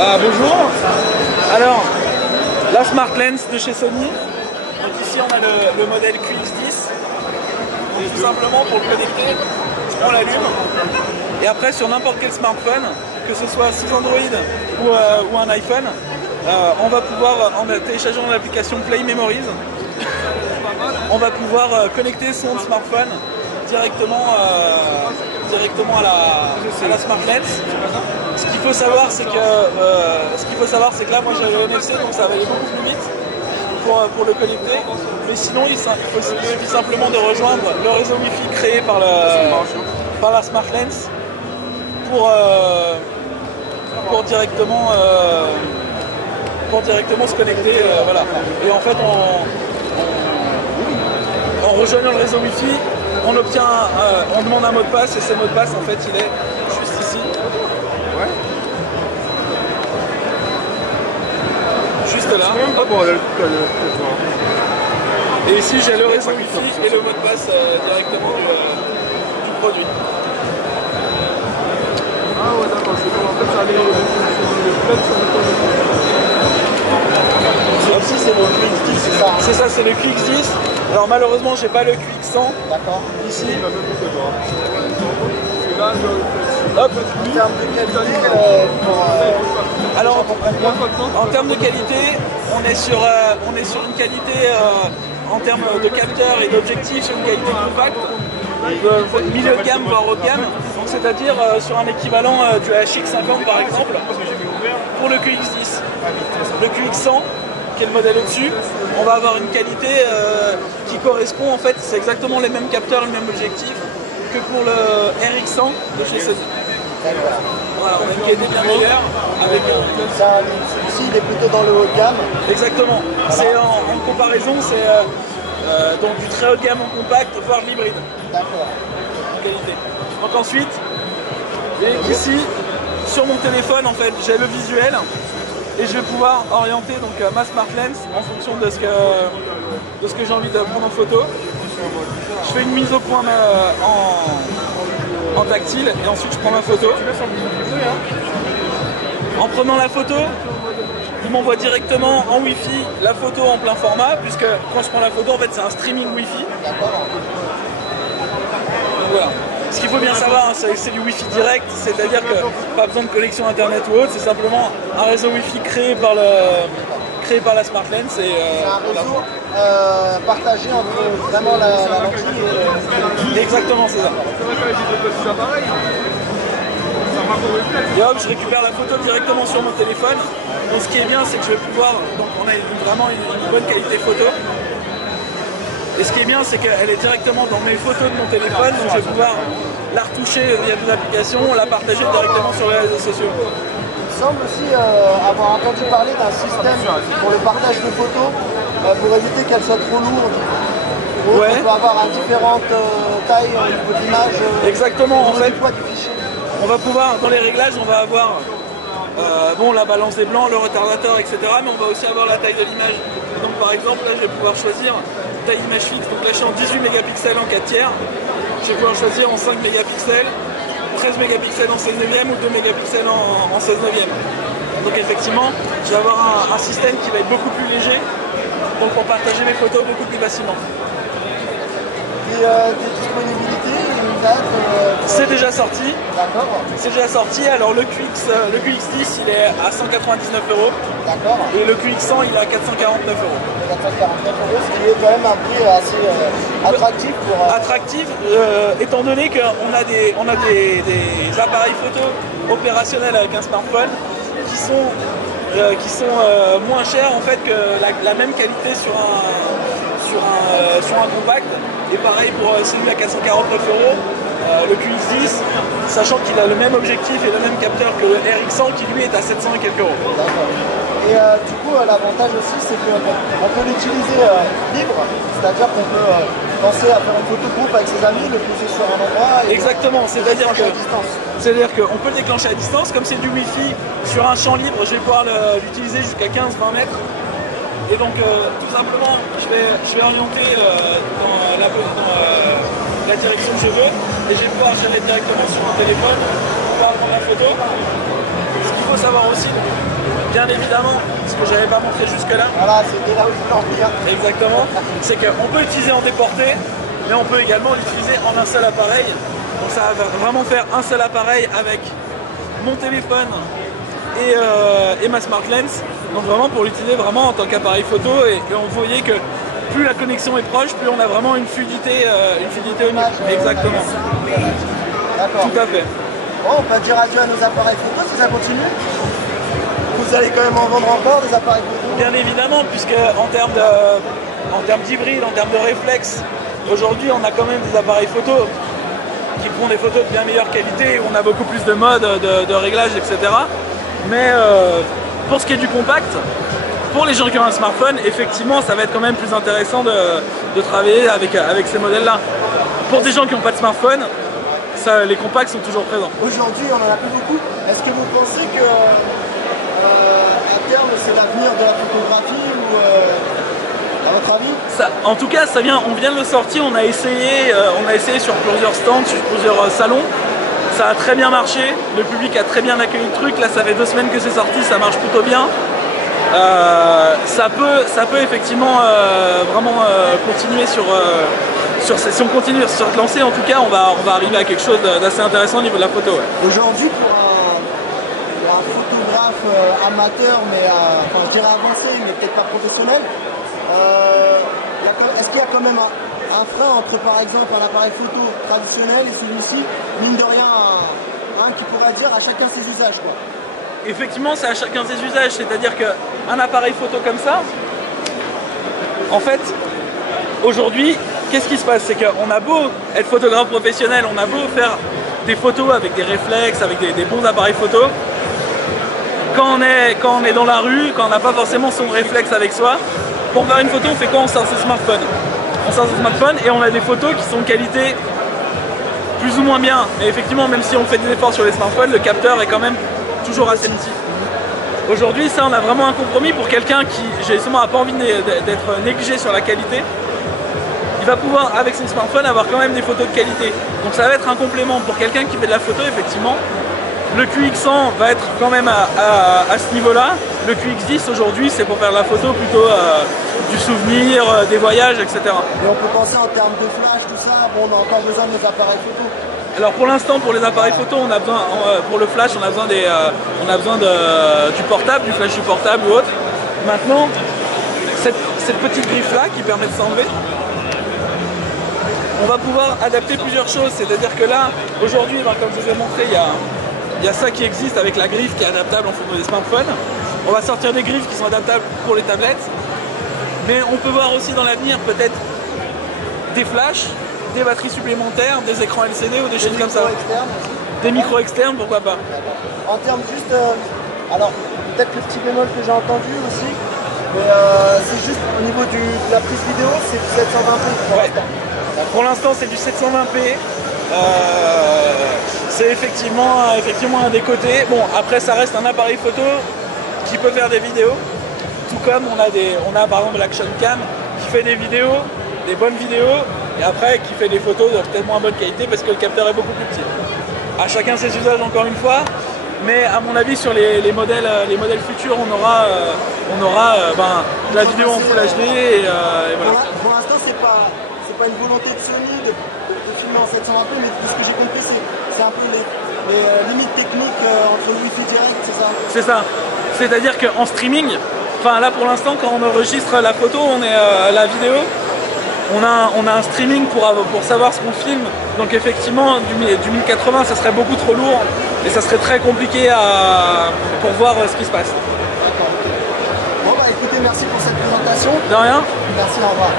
Bonjour. Alors, la Smart Lens de chez Sony. Donc ici on a le modèle QX10. Et tout simplement pour le connecter, on l'allume. Et après sur n'importe quel smartphone, que ce soit sous Android ou un iPhone, on va pouvoir, en téléchargeant l'application Play Memories, on va pouvoir connecter son smartphone directement à la Smart Lens. Ce qu'il faut savoir, c'est que là, moi j'ai le NFC, donc ça va aller beaucoup plus vite pour le connecter. Mais sinon, il suffit simplement de rejoindre le réseau Wi-Fi créé par la Smart Lens pour directement se connecter. Voilà. Et en fait, en rejoignant le réseau Wi-Fi, on demande un mot de passe, et ce mot de passe, en fait, il est juste ici. Ouais. Juste là. Et ici, j'ai le réseau Wi-Fi et le mot de passe directement du produit. Ah ouais, d'accord, c'est bon. En fait, ça allait sur le plate sur le Ici c'est le QX10, c'est ça? C'est ça, c'est le QX10. Alors malheureusement j'ai pas le QX100. D'accord. Ici. Hop. En termes de qualité, alors en termes de qualité, on est sur une qualité en termes de capteur et d'objectif, sur une qualité compacte, de milieu de gamme voire haut de gamme. Donc c'est-à-dire sur un équivalent du HX50 par exemple, pour le QX10. Le QX100, qui est le modèle au-dessus, on va avoir une qualité qui correspond, en fait, c'est exactement les mêmes capteurs, le même objectif que pour le RX100 de chez Sony. Voilà, on a une qualité bien meilleure avec ça, ici il est plutôt dans le haut de gamme. Exactement. C'est en comparaison, c'est donc du très haut de gamme en compact, voire l'hybride. D'accord. En qualité. Donc ensuite, ici, sur mon téléphone, en fait, j'ai le visuel. Et je vais pouvoir orienter donc ma Smart Lens en fonction de ce que j'ai envie de prendre en photo. Je fais une mise au point en tactile et ensuite je prends ma photo. En prenant la photo, il m'envoie directement en Wi-Fi la photo en plein format, puisque quand je prends la photo, en fait c'est un streaming Wi-Fi. Voilà. Ce qu'il faut bien savoir, hein, c'est du Wi-Fi direct, c'est-à-dire que pas besoin de connexion internet ou autre, c'est simplement un réseau Wi-Fi créé par la Smart Lens. C'est un réseau partagé entre vraiment la lentille et... Exactement, c'est ça. Et hop, je récupère la photo directement sur mon téléphone. Donc ce qui est bien, c'est que je vais pouvoir, donc on a vraiment une bonne qualité photo. Et ce qui est bien, c'est qu'elle est directement dans mes photos de mon téléphone, donc je vais pouvoir la retoucher via des applications, la partager directement sur les réseaux sociaux. Il semble aussi avoir entendu parler d'un système pour le partage de photos pour éviter qu'elles soient trop lourdes. Ouais. On peut avoir à différentes tailles au niveau de l'image. Exactement, en fait. Du poids du fichier. On va pouvoir, dans les réglages, on va avoir la balance des blancs, le retardateur, etc. Mais on va aussi avoir la taille de l'image. Donc par exemple, là je vais pouvoir choisir taille image fixe. Donc là je suis en 18 mégapixels en 4 tiers. Je vais pouvoir choisir en 5 mégapixels, 13 mégapixels en 16 neuvième ou 2 mégapixels en 16 neuvième. Donc effectivement, je vais avoir un système qui va être beaucoup plus léger, donc pour partager mes photos beaucoup plus facilement. Et des disponibilités, une date c'est déjà sorti. D'accord. C'est déjà sorti. Alors le QX10 il est à 199 €. D'accord. Et le QX100 il est à 449 €. 449 €, ce qui est quand même un prix assez attractif pour... Attractif, étant donné qu'on a des appareils photo opérationnels avec un smartphone qui sont moins chers en fait que la même qualité sur un compact. Et pareil pour celui à 449 €, le QX10, sachant qu'il a le même objectif et le même capteur que le RX100 qui lui est à 700 et quelques euros. D'accord. Et du coup, l'avantage aussi, c'est qu'on peut l'utiliser libre, c'est-à-dire qu'on peut penser à faire une photo groupe avec ses amis, le poser sur un endroit. Et exactement, c'est-à-dire qu'on peut le déclencher à distance, comme c'est du Wi-Fi sur un champ libre, je vais pouvoir l'utiliser jusqu'à 15-20 mètres. Et donc tout simplement, je vais orienter dans la direction que je veux et je vais pouvoir gérer directement sur mon téléphone, pouvoir prendre la photo. Ce qu'il faut savoir aussi, bien évidemment, ce que j'avais pas montré jusque-là. Voilà, c'était là où je voulais en venir. Exactement. C'est qu'on peut l'utiliser en déporté, mais on peut également l'utiliser en un seul appareil. Donc ça va vraiment faire un seul appareil avec mon téléphone et ma Smart Lens. Donc vraiment pour l'utiliser vraiment en tant qu'appareil photo. Et on voyait que plus la connexion est proche, plus on a vraiment une fluidité au niveau. Exactement. D'accord. Tout à fait. Bon, on peut dire adieu à nos appareils photo si ça continue. Vous allez quand même en vendre encore des appareils photo? Bien évidemment, puisque en termes d'hybride, en termes de réflexe, aujourd'hui on a quand même des appareils photo qui font des photos de bien meilleure qualité, où on a beaucoup plus de modes, de réglages, etc. Mais pour ce qui est du compact, pour les gens qui ont un smartphone, effectivement ça va être quand même plus intéressant de travailler avec ces modèles-là. Pour des gens qui n'ont pas de smartphone, les compacts sont toujours présents. Aujourd'hui, on en a plus beaucoup. Est-ce que vous pensez que à terme, c'est l'avenir de la photographie ou à votre avis? En tout cas, on vient de le sortir, on a essayé sur plusieurs stands, sur plusieurs salons. Ça a très bien marché, le public a très bien accueilli le truc. Là, ça fait 2 semaines que c'est sorti, ça marche plutôt bien. Ça peut effectivement vraiment continuer si on continue sur cette lancée, en tout cas, on va arriver à quelque chose d'assez intéressant au niveau de la photo. Ouais. Aujourd'hui, pour un photographe amateur, mais enfin, je dirais avancé, mais peut-être pas professionnel, est-ce qu'il y a quand même un frein entre, par exemple, un appareil photo traditionnel et celui-ci, mine de rien, un qui pourrait dire à chacun ses usages, quoi? Effectivement, c'est à chacun ses usages, c'est-à-dire qu'un appareil photo comme ça, en fait, aujourd'hui, qu'est-ce qui se passe? C'est qu'on a beau être photographe professionnel, on a beau faire des photos avec des réflexes, avec des bons appareils photo. Quand on est dans la rue, quand on n'a pas forcément son réflexe avec soi, pour faire une photo, on fait quoi? On sort son smartphone. On sort son smartphone et on a des photos qui sont de qualité plus ou moins bien. Mais effectivement, même si on fait des efforts sur les smartphones, le capteur est quand même toujours assez petit. Aujourd'hui, ça, on a vraiment un compromis pour quelqu'un qui, justement, n'a pas envie d'être négligé sur la qualité. Il va pouvoir, avec son smartphone, avoir quand même des photos de qualité. Donc ça va être un complément pour quelqu'un qui fait de la photo, effectivement. Le QX100 va être quand même à ce niveau-là. Le QX10 aujourd'hui, c'est pour faire de la photo plutôt du souvenir, des voyages, etc. Et on peut penser en termes de flash, tout ça, bon, on a encore besoin de nos appareils photo. Alors pour l'instant, pour les appareils photo, on a besoin, pour le flash, on a besoin du portable, du flash du portable ou autre. Maintenant, cette petite griffe-là qui permet de s'enlever, on va pouvoir adapter plusieurs choses. C'est-à-dire que là, aujourd'hui, comme je vous ai montré, il y a ça qui existe avec la griffe qui est adaptable en fonction des smartphones. On va sortir des griffes qui sont adaptables pour les tablettes. Mais on peut voir aussi dans l'avenir peut-être des flashs, des batteries supplémentaires, des écrans LCD ou des choses comme ça. Des micros externes, pourquoi pas. En termes juste, alors peut-être le petit bémol que j'ai entendu aussi, mais c'est juste au niveau de la prise vidéo, c'est du 720p pour l'instant. Pour l'instant, c'est du 720p. C'est effectivement un des côtés. Bon, après, ça reste un appareil photo qui peut faire des vidéos. Tout comme on a par exemple l'Action Cam qui fait des vidéos, des bonnes vidéos, et après qui fait des photos de peut-être moins bonne qualité parce que le capteur est beaucoup plus petit. À chacun ses usages encore une fois, mais à mon avis sur les modèles futurs on aura de la vidéo en Full HD et voilà. Pour l'instant c'est pas une volonté de Sony de filmer en 720p, mais tout ce que j'ai compris c'est un peu les limites techniques entre le Wi-Fi direct, c'est ça? C'est ça. C'est-à-dire qu'en streaming, enfin là pour l'instant quand on enregistre la photo, la vidéo, on a un streaming pour savoir ce qu'on filme. Donc effectivement du 1080 ça serait beaucoup trop lourd et ça serait très compliqué pour voir ce qui se passe. D'accord. Bon bah écoutez, merci pour cette présentation. De rien. Merci, au revoir.